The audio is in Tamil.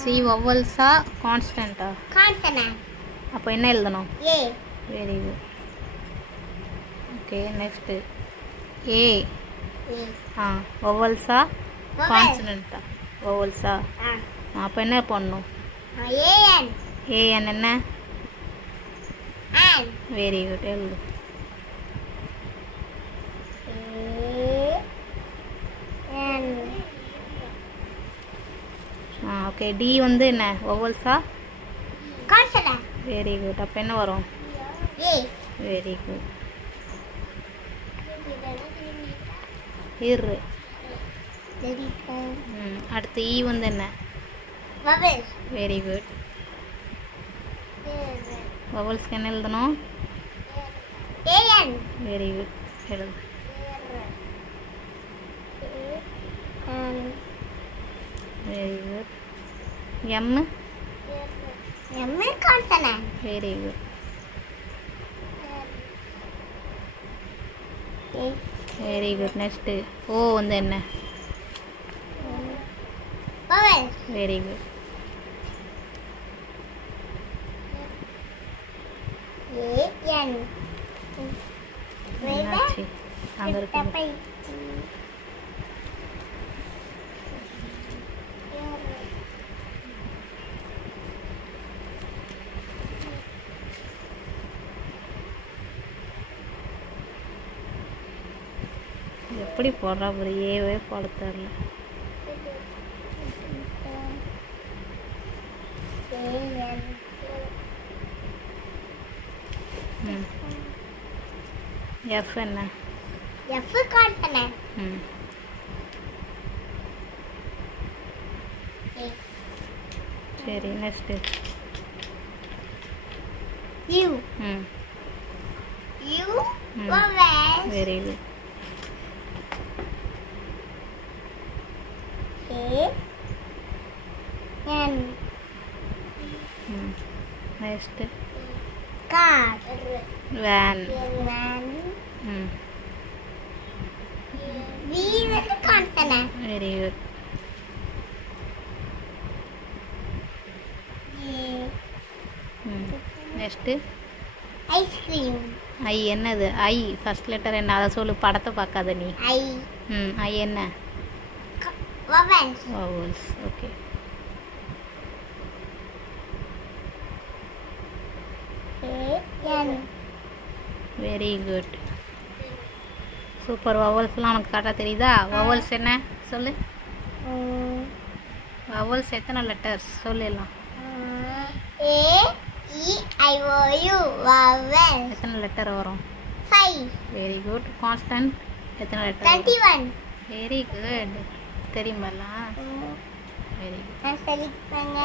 சி வவல்ஸா கான்ஸ்டன்ட்டா? கான்சனன்ட். அப்போ என்ன எழுதணும்? A. Very good. Okay next A. வவல்ஸா கான்சனன்ட்டா? வவல்ஸா. அப்போ என்ன பண்ணணும்? ஏஎன். ஏஎன் என்ன? ஆன். வெரி குட் எழுது. ஏஎன். ஓகே டி வந்து என்ன? வவல்ஸா கான்சனன்ட். Very good. அப்போ என்ன வரும்? ஏ. Very good. இரு. அடுத்து இ வந்து என்ன? வவல். Very good. வவல்ஸ்க்கு என்ன எழுதணும்? ஏஎன். வெரி குட் எழுது. Very good. M. M consonant. Very good. Very good. Next O வந்து என்ன? வவல். Very good. ஏஎன். என்னாச்சு? அங்கே இருக்கு. எப்படி போடுறா ஒரு ஏவே போட தெரியல. எஃப் என்ன? F consonant. சரி next U. U vowel. Very good. An. Next car. Van. Van. V வந்து consonant. Very good. Next ice cream. I என்னது? ஐ ஃபர்ஸ்ட் லெட்டர் என்ன? அதை சொல்லு, படத்தை பார்க்காத நீ. ஐ. ஐ என்ன? Vowel. Vowels. Okay. An. Very good. Super. வவல்ஸ்லாம் உனக்கு கரெக்டாக தெரியுதா? வவல்ஸ் என்ன சொல்லு. வவல்ஸ் எத்தனை லெட்டர்ஸ் சொல்லிடலாம்? A E I O U vowel. எத்தனை லெட்டர் வரும்? 5. Very good. கான்ஸ்டன்ட் எத்தனை லெட்டர்? 31. Very good. தெரியுமாலாம்? Very good. நான் சொல்லிக்கிறேங்க.